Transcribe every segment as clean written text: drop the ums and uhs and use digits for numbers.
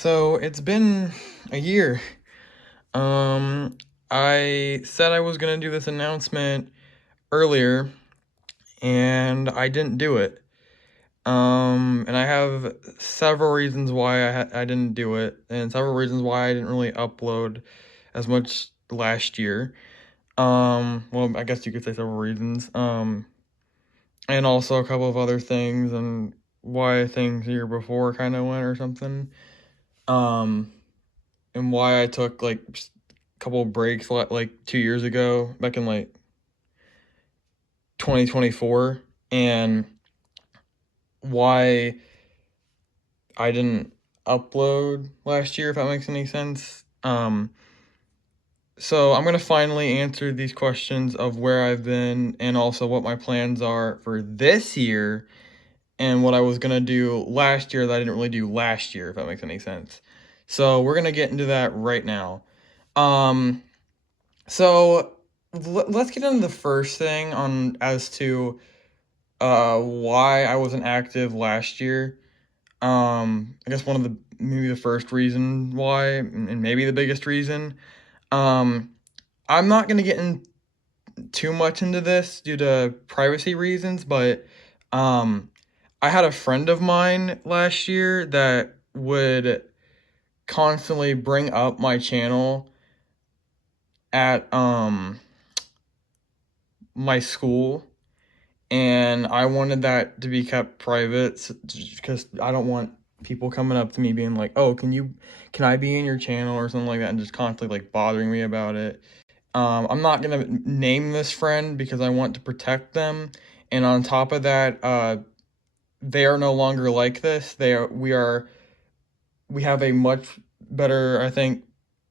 So it's been a year. Um, I said I was gonna do this announcement earlier, and I didn't do it. And I have several reasons why I didn't do it, and several reasons why I didn't really upload as much last year. Well, I guess you could say several reasons. And also a couple of other things, and why things the year before kind of went or something. Um, and why I took like just a couple of breaks like 2 years ago, back in like 2024, and why I didn't upload last year, if that makes any sense. So I'm gonna finally answer these questions of where I've been and also what my plans are for this year and what I was gonna do last year that I didn't really do last year, if that makes any sense. So we're gonna get into that right now. Um, So let's get into the first thing on as to why I wasn't active last year. I guess one of the maybe the first reason why, and maybe the biggest reason. Um, I'm not gonna get in too much into this due to privacy reasons, but um, I had a friend of mine last year that would constantly bring up my channel at my school, and I wanted that to be kept private because I don't want people coming up to me being like, "Oh, can I be in your channel?" or something like that, and just constantly like bothering me about it. I'm not gonna name this friend because I want to protect them, and on top of that, they are no longer like this. We have a much better, I think,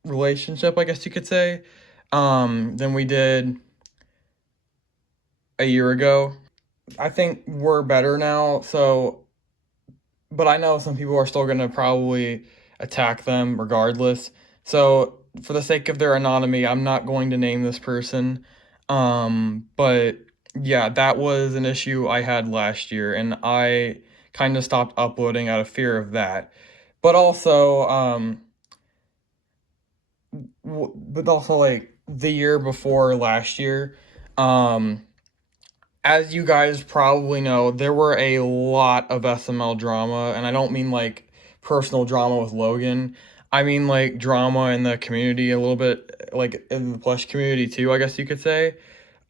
relationship, I guess you could say, than we did a year ago. I think we're better now. So, but I know some people are still going to probably attack them regardless. So, for the sake of their anonymity, I'm not going to name this person. But yeah, that was an issue I had last year, and I kind of stopped uploading out of fear of that. But also, like the year before last year, um, as you guys probably know, there were a lot of SML drama, and I don't mean like personal drama with Logan. I mean like drama in the community a little bit, like in the plush community too, I guess you could say.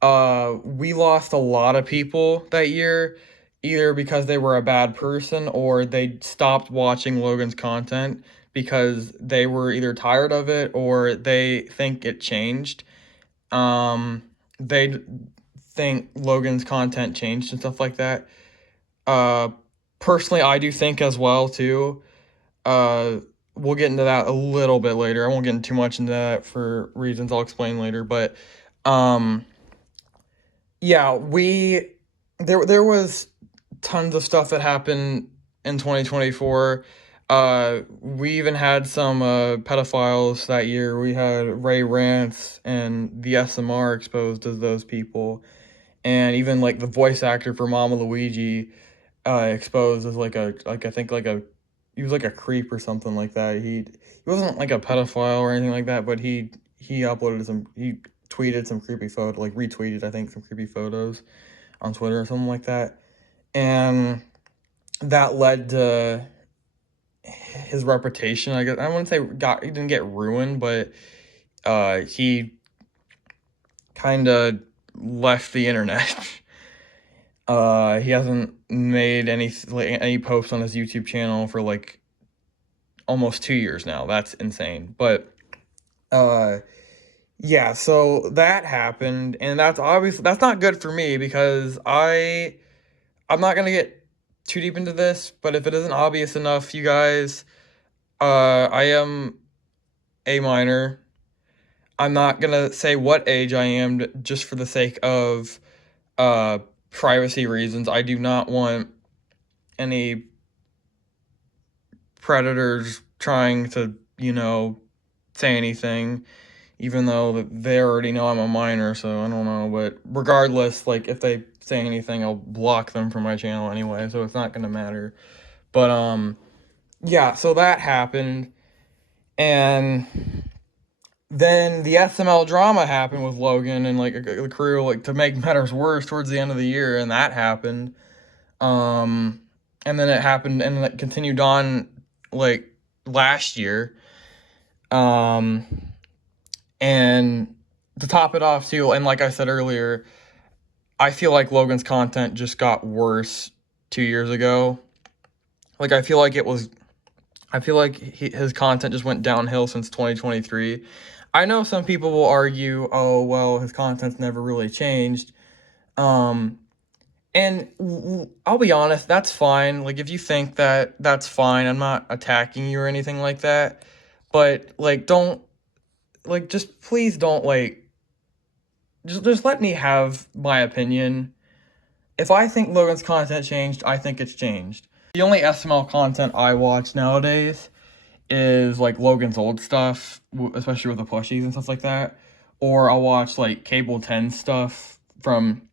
We lost a lot of people that year, either because they were a bad person or they stopped watching Logan's content because they were either tired of it or they think it changed. They think Logan's content changed and stuff like that. Uh, Personally, I do think as well too. Uh, we'll get into that a little bit later. I won't get into too much into that for reasons I'll explain later. But um, yeah, there was tons of stuff that happened in 2024. We even had some pedophiles that year. We had Ray Rance and the SMR exposed as those people, and even like the voice actor for Mama Luigi exposed as like I think like a he was like a creep or something like that. He wasn't like a pedophile or anything like that, but he tweeted some creepy photo, like retweeted I think some creepy photos on Twitter or something like that, and that led to his reputation. I guess I wouldn't say he didn't get ruined, but he kind of left the internet. He hasn't made any posts on his YouTube channel for like almost 2 years now. That's insane. But uh, yeah, so that happened, and that's not good for me because I'm not gonna get too deep into this, but if it isn't obvious enough, you guys, I am a minor. I'm not gonna say what age I am just for the sake of uh privacy reasons. I do not want any predators trying to, say anything, even though they already know I'm a minor, so I don't know. But regardless, like if they say anything, I'll block them from my channel anyway, so it's not gonna matter. But yeah, so that happened, and then the SML drama happened with Logan and like the crew, like to make matters worse towards the end of the year, and that happened. Um, and then it happened, and then it continued on like last year. Um, and to top it off too, and like I said earlier, I feel like Logan's content just got worse 2 years ago. Like I feel like his content just went downhill since 2023. I know some people will argue, oh well, his content's never really changed. Um, and I'll be honest, that's fine. Like if you think that, that's fine. I'm not attacking you or anything like that. But like don't like just please don't like just let me have my opinion. If I think Logan's content changed, I think it's changed. The only SML content I watch nowadays is like Logan's old stuff, especially with the plushies and stuff like that. Or I'll watch like Cable 10 stuff from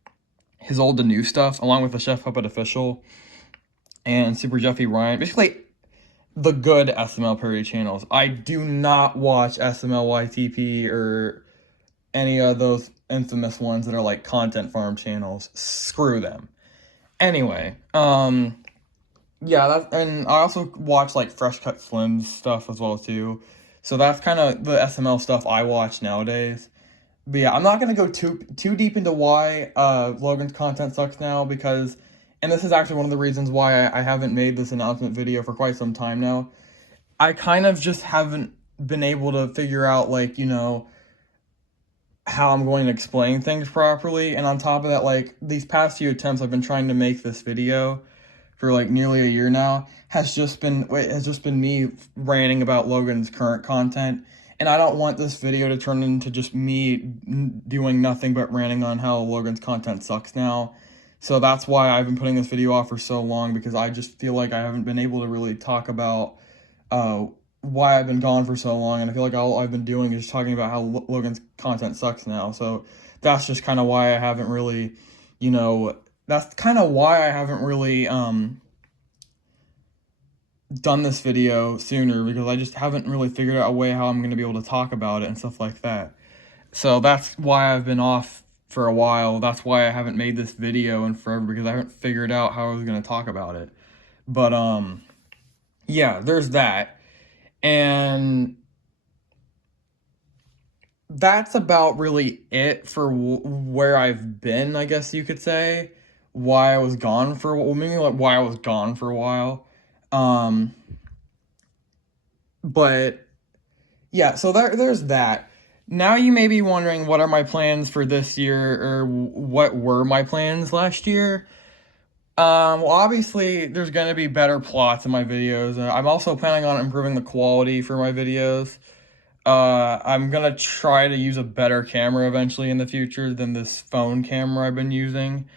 his old to new stuff, along with the Chef Puppet Official and Super Jeffy Ryan. Basically, the good SML parody channels. I do not watch SML or any of those infamous ones that are like content farm channels. Screw them. Anyway, yeah, that's, and I also watch like Fresh Cut Slim's stuff as well too. So that's kind of the SML stuff I watch nowadays. But yeah, I'm not gonna go too deep into why Logan's content sucks now because, and this is actually one of the reasons why I haven't made this announcement video for quite some time now. I kind of just haven't been able to figure out like, how I'm going to explain things properly. And on top of that, like these past few attempts I've been trying to make this video for like nearly a year now has just been me ranting about Logan's current content. And I don't want this video to turn into just me doing nothing but ranting on how Logan's content sucks now. So that's why I've been putting this video off for so long, because I just feel like I haven't been able to really talk about why I've been gone for so long, and I feel like all I've been doing is talking about how Logan's content sucks now. So that's just kind of why I haven't really, that's kind of why I haven't really done this video sooner, because I just haven't really figured out a way how I'm going to be able to talk about it and stuff like that. So that's why I've been off for a while. That's why I haven't made this video in forever, because I haven't figured out how I was going to talk about it. But yeah, there's that. And that's about really it for where I've been, I guess you could say. Why I was gone for, well, maybe like why I was gone for a while. But yeah, so there's that. Now you may be wondering, what are my plans for this year, or what were my plans last year? Well, obviously, there's going to be better plots in my videos. I'm also planning on improving the quality for my videos. I'm gonna try to use a better camera eventually in the future than this phone camera I've been using.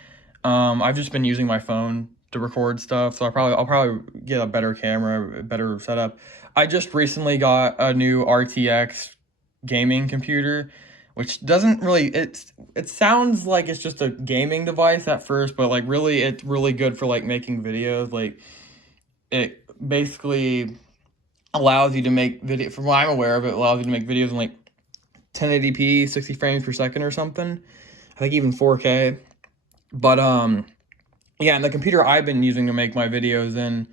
I've just been using my phone to record stuff, so I'll probably get a better camera, a better setup. I just recently got a new RTX gaming computer, which doesn't really, it sounds like it's just a gaming device at first, but like really it's really good for like making videos. Like it basically allows you to make video, from what I'm aware of, it allows you to make videos in like 1080p, 60 frames per second or something. I think even 4K. But yeah, and the computer I've been using to make my videos in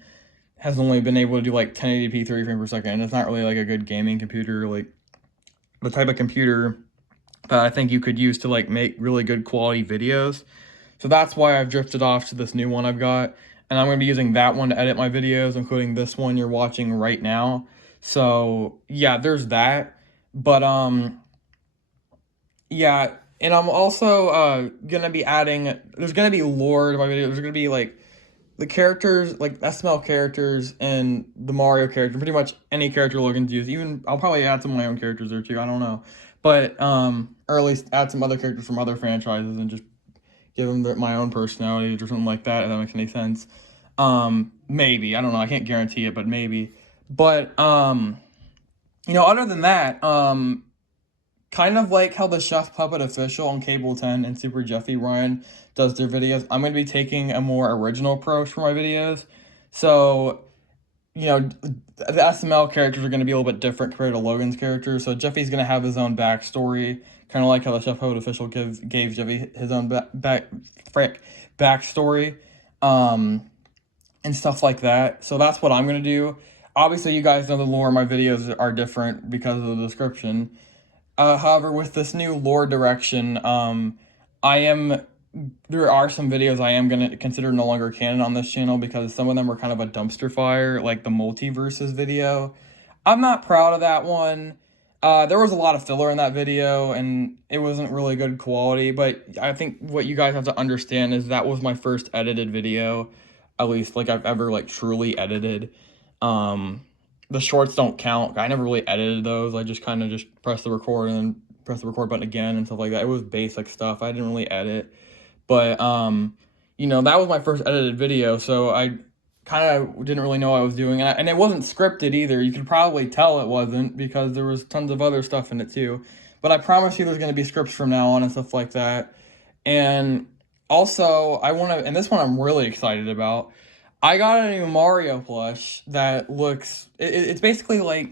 has only been able to do like 1080p, 30 frames per second. And it's not really like a good gaming computer, like the type of computer that I think you could use to like make really good quality videos. So that's why I've drifted off to this new one I've got. And I'm going to be using that one to edit my videos, including this one you're watching right now. So yeah, there's that. But yeah, and I'm also gonna be adding, there's gonna be lore to my video. There's gonna be like the characters, like SML characters and the Mario character, pretty much any character Logan's use. Even I'll probably add some of my own characters there too. I don't know, but or at least add some other characters from other franchises and just give them my own personality or something like that. If that makes any sense. Maybe, I don't know. I can't guarantee it, but maybe. But other than that, kind of like how the Chef Puppet Official on Cable 10 and Super Jeffy Ryan does their videos, I'm going to be taking a more original approach for my videos. So you know, the SML characters are going to be a little bit different compared to Logan's character. So Jeffy's going to have his own backstory, kind of like how the Chef Hood official gave Jeffy his own backstory, and stuff like that. So that's what I'm going to do. Obviously, you guys know the lore. My videos are different because of the description. However, with this new lore direction, I am there are some videos I am gonna consider no longer canon on this channel because some of them were kind of a dumpster fire, like the multiverses video. I'm not proud of that one. There was a lot of filler in that video, and it wasn't really good quality. But I think what you guys have to understand is that was my first edited video, at least like I've ever like truly edited. Um, the shorts don't count. I never really edited those. I just kind of just press the record and then press the record button again and stuff like that. It was basic stuff. I didn't really edit. But you know, that was my first edited video, so I kind of didn't really know what I was doing, and it wasn't scripted either. You could probably tell it wasn't because there was tons of other stuff in it too. But I promise you, there's going to be scripts from now on and stuff like that. And also, I want to, and this one I'm really excited about. I got a new Mario plush that looks. It's basically like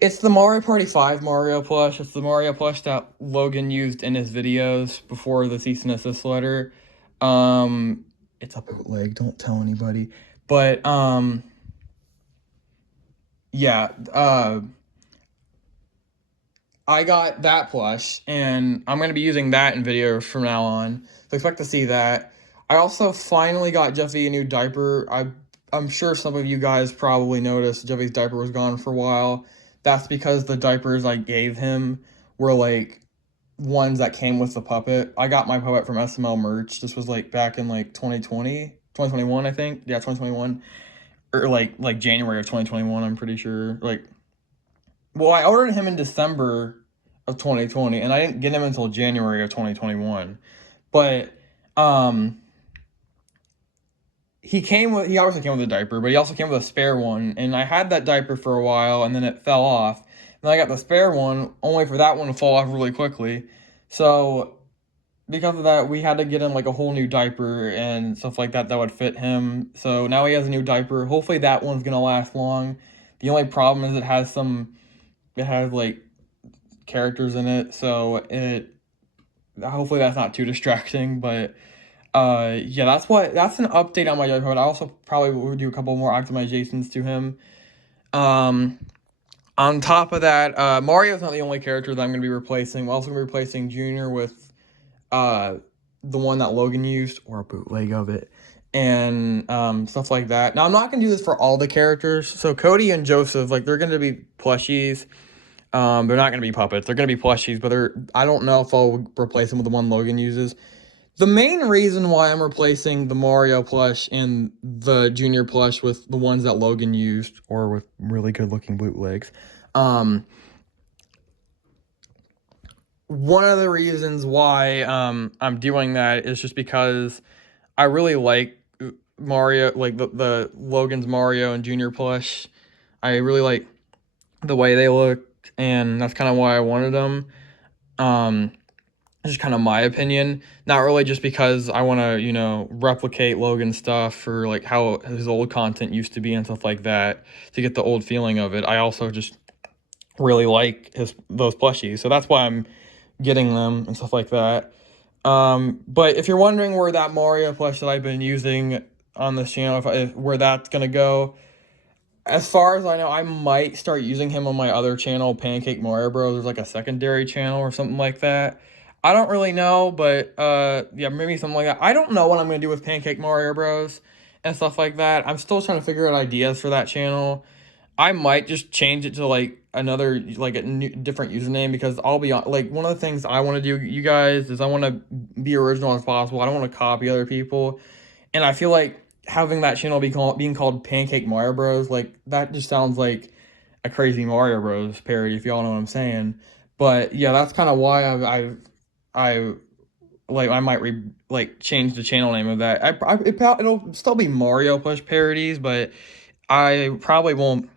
it's the Mario Party 5 Mario plush. It's the Mario plush that Logan used in his videos before the cease and desist letter. It's a bootleg, don't tell anybody. But yeah, I got that plush, and I'm gonna be using that in videos from now on. So expect to see that. I also finally got Jeffy a new diaper. I'm sure some of you guys probably noticed Jeffy's diaper was gone for a while. That's because the diapers I gave him were like ones that came with the puppet. I got my puppet from SML merch. This was like back in like 2020, 2021, I think. Yeah, 2021. Or like January of 2021, I'm pretty sure. Like, well, I ordered him in December of 2020, and I didn't get him until January of 2021. But he obviously came with a diaper, but he also came with a spare one, and I had that diaper for a while, and then it fell off. And I got the spare one, only for that one to fall off really quickly. So because of that, we had to get him like a whole new diaper and stuff like that that would fit him. So now he has a new diaper. Hopefully that one's gonna last long. The only problem is it has like characters in it, so it hopefully that's not too distracting. But yeah, that's an update on my diaper. I also probably will do a couple more optimizations to him. On top of that, Mario's not the only character that I'm gonna be replacing. We're also gonna be replacing Junior with the one that Logan used, or a bootleg of it, and stuff like that. Now, I'm not going to do this for all the characters. So Cody and Joseph, like, they're going to be plushies. They're not going to be puppets. They're going to be plushies, but I don't know if I'll replace them with the one Logan uses. The main reason why I'm replacing the Mario plush and the Junior plush with the ones that Logan used, or with really good looking bootlegs, one of the reasons why I'm doing that is just because I really like Mario, like the Logan's Mario and Junior plush. I really like the way they look, and that's kind of why I wanted them. It's just kind of my opinion, not really just because I want to, you know, replicate Logan's stuff or like how his old content used to be and stuff like that to get the old feeling of it. I also just really like those plushies, so that's why I'm getting them and stuff like that. But if you're wondering where that Mario plush that I've been using on this channel, where that's gonna go, as far as I know, I might start using him on my other channel, Pancake Mario Bros. There's like a secondary channel or something like that. I don't really know, but yeah, maybe something like that. I don't know what I'm gonna do with Pancake Mario Bros. And stuff like that. I'm still trying to figure out ideas for that channel. I might just change it to like another, like a different username, because I'll be on, like, one of the things I want to do, you guys, is I want to be original as possible. I don't want to copy other people, and I feel like having that channel being called Pancake Mario Bros, like, that just sounds like a crazy Mario Bros parody, if y'all know what I'm saying. But yeah, that's kind of why I like, I might change the channel name of that. It'll still be Mario Push parodies, but I probably won't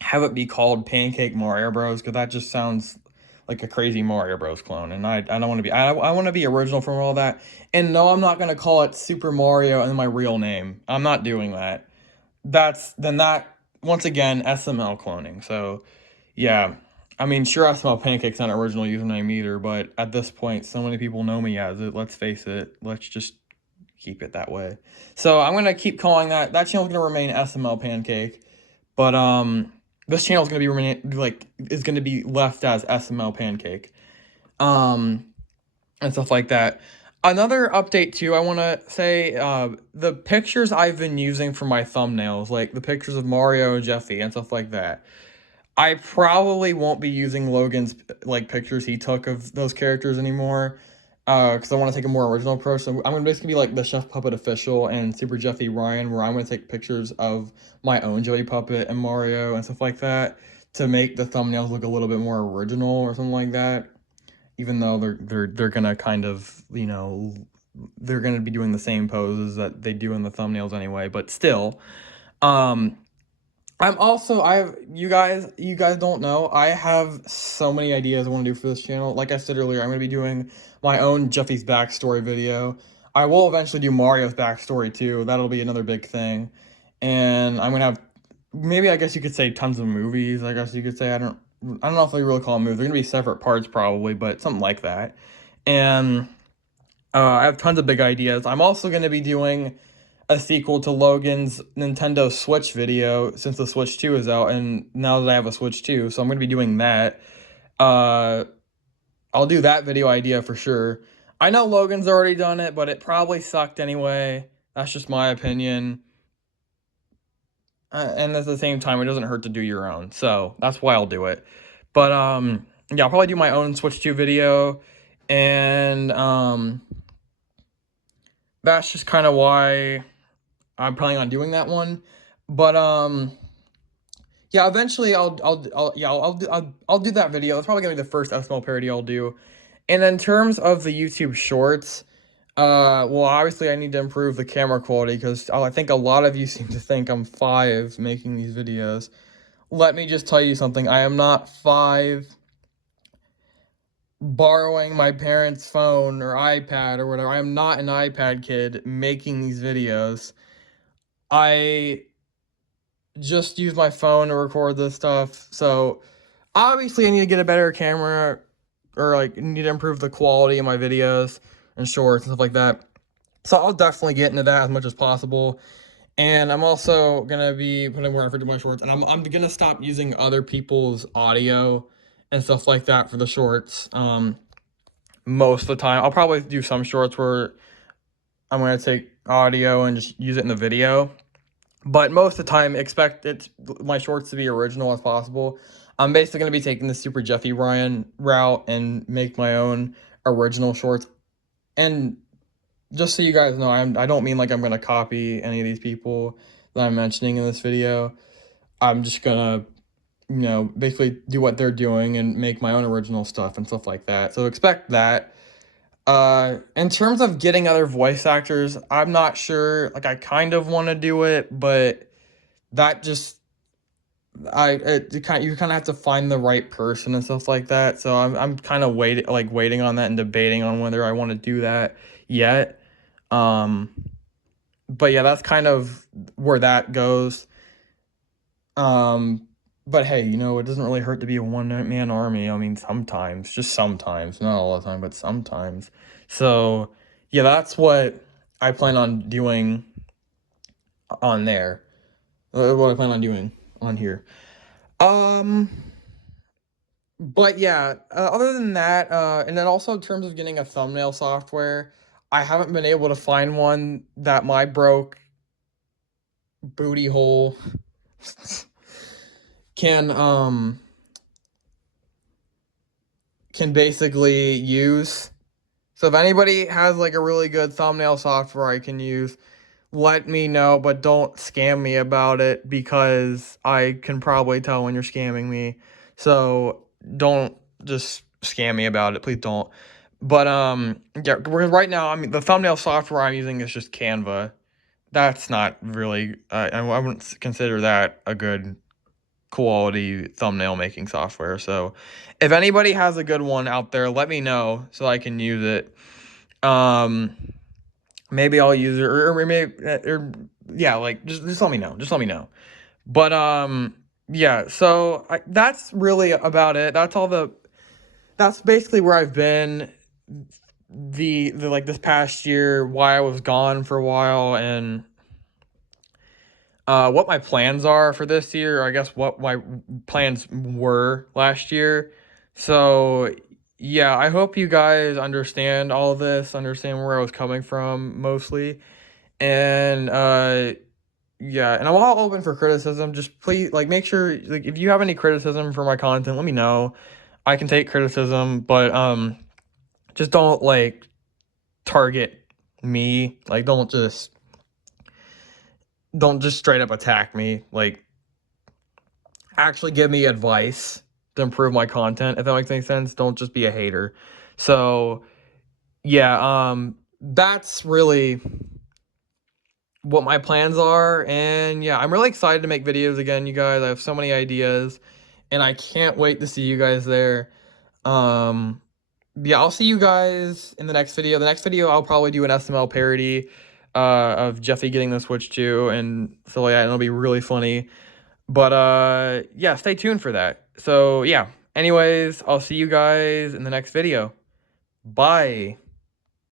have it be called Pancake Mario Bros, because that just sounds like a crazy Mario Bros clone, and I don't want to be. I want to be original from all that. And no, I'm not gonna call it Super Mario and my real name. I'm not doing that. that once again SML cloning. So yeah, I mean, sure, SML Pancake's not an original username either, but at this point, so many people know me as it. Let's face it. Let's just keep it that way. So I'm gonna keep calling that channel's gonna remain SML Pancake, but this channel's gonna be is gonna be left as SML Pancake, um, and stuff like that. Another update too, I want to say, the pictures I've been using for my thumbnails, like the pictures of Mario and Jeffy and stuff like that. I probably won't be using Logan's like pictures he took of those characters anymore, because I want to take a more original approach. So I'm gonna basically be like the Chef Puppet official and Super Jeffy Ryan, where I'm gonna take pictures of my own Joey Puppet and Mario and stuff like that to make the thumbnails look a little bit more original or something like that. Even though they're gonna kind of, they're gonna be doing the same poses that they do in the thumbnails anyway, but still. Um, I have you guys don't know, I have so many ideas I want to do for this channel. Like I said earlier, I'm going to be doing my own Jeffy's backstory video. I will eventually do Mario's backstory too. That'll be another big thing. And I'm going to have, maybe I guess you could say, tons of movies. I guess you could say, I don't know if they really call them movies. They're going to be separate parts probably, but something like that. And I have tons of big ideas. I'm also going to be doing a sequel to Logan's Nintendo Switch video since the Switch 2 is out, and now that I have a Switch 2, so I'm going to be doing that. Uh, I'll do that video idea for sure. I know Logan's already done it, but it probably sucked anyway. That's just my opinion. And at the same time, it doesn't hurt to do your own, so that's why I'll do it. But yeah, I'll probably do my own Switch 2 video, and that's just kind of why I'm planning on doing that one. But yeah, eventually I'll do that video. That's probably gonna be the first SML parody I'll do. And in terms of the YouTube Shorts, well, obviously I need to improve the camera quality because I think a lot of you seem to think I'm 5 making these videos. Let me just tell you something. I am not 5 borrowing my parents' phone or iPad or whatever. I am not an iPad kid making these videos. I just use my phone to record this stuff. So obviously I need to get a better camera, or like need to improve the quality of my videos and shorts and stuff like that. So I'll definitely get into that as much as possible. And I'm also gonna be putting more effort into my shorts, and I'm gonna stop using other people's audio and stuff like that for the shorts. Most of the time, I'll probably do some shorts where I'm gonna take audio and just use it in the video. But most of the time, expect my shorts to be original as possible. I'm basically going to be taking the Super Jeffy Ryan route and make my own original shorts. And just so you guys know, I don't mean like I'm going to copy any of these people that I'm mentioning in this video. I'm just going to, basically do what they're doing and make my own original stuff and stuff like that. So expect that. In terms of getting other voice actors, I'm not sure. Like, I kind of want to do it, but that just you kind of have to find the right person and stuff like that. So I'm kind of waiting on that and debating on whether I want to do that yet. But yeah, that's kind of where that goes. But hey, it doesn't really hurt to be a one-man army. I mean, sometimes, just sometimes, not all the time, but sometimes. So yeah, that's what I plan on doing on there. What I plan on doing on here. But yeah, other than that, and then also in terms of getting a thumbnail software, I haven't been able to find one that my broke booty hole can basically use. So if anybody has like a really good thumbnail software I can use, let me know, but don't scam me about it, because I can probably tell when you're scamming me. So don't just scam me about it, please don't. But yeah, right now, I mean, the thumbnail software I'm using is just Canva. That's not really, I wouldn't consider that a good quality thumbnail making software. So if anybody has a good one out there, let me know so I can use it. maybe I'll use it, or maybe, or yeah, like just let me know. Just let me know. But yeah. So that's really about it. That's all the. That's basically where I've been. The like this past year, why I was gone for a while, and what my plans are for this year. Or I guess what my plans were last year. So yeah, I hope you guys understand all of this, understand where I was coming from mostly, and yeah, and I'm all open for criticism. Just please, like, make sure, like, if you have any criticism for my content, let me know. I can take criticism, but just don't like target me. Like, don't just straight up attack me. Like, actually give me advice to improve my content, if that makes any sense. Don't just be a hater. So yeah, that's really what my plans are. And yeah, I'm really excited to make videos again, you guys. I have so many ideas, and I can't wait to see you guys there. Um, yeah, I'll see you guys in the next video. The next video, I'll probably do an SML parody of Jeffy getting the Switch 2, and so yeah, it'll be really funny. But yeah, stay tuned for that. So yeah, anyways, I'll see you guys in the next video. Bye.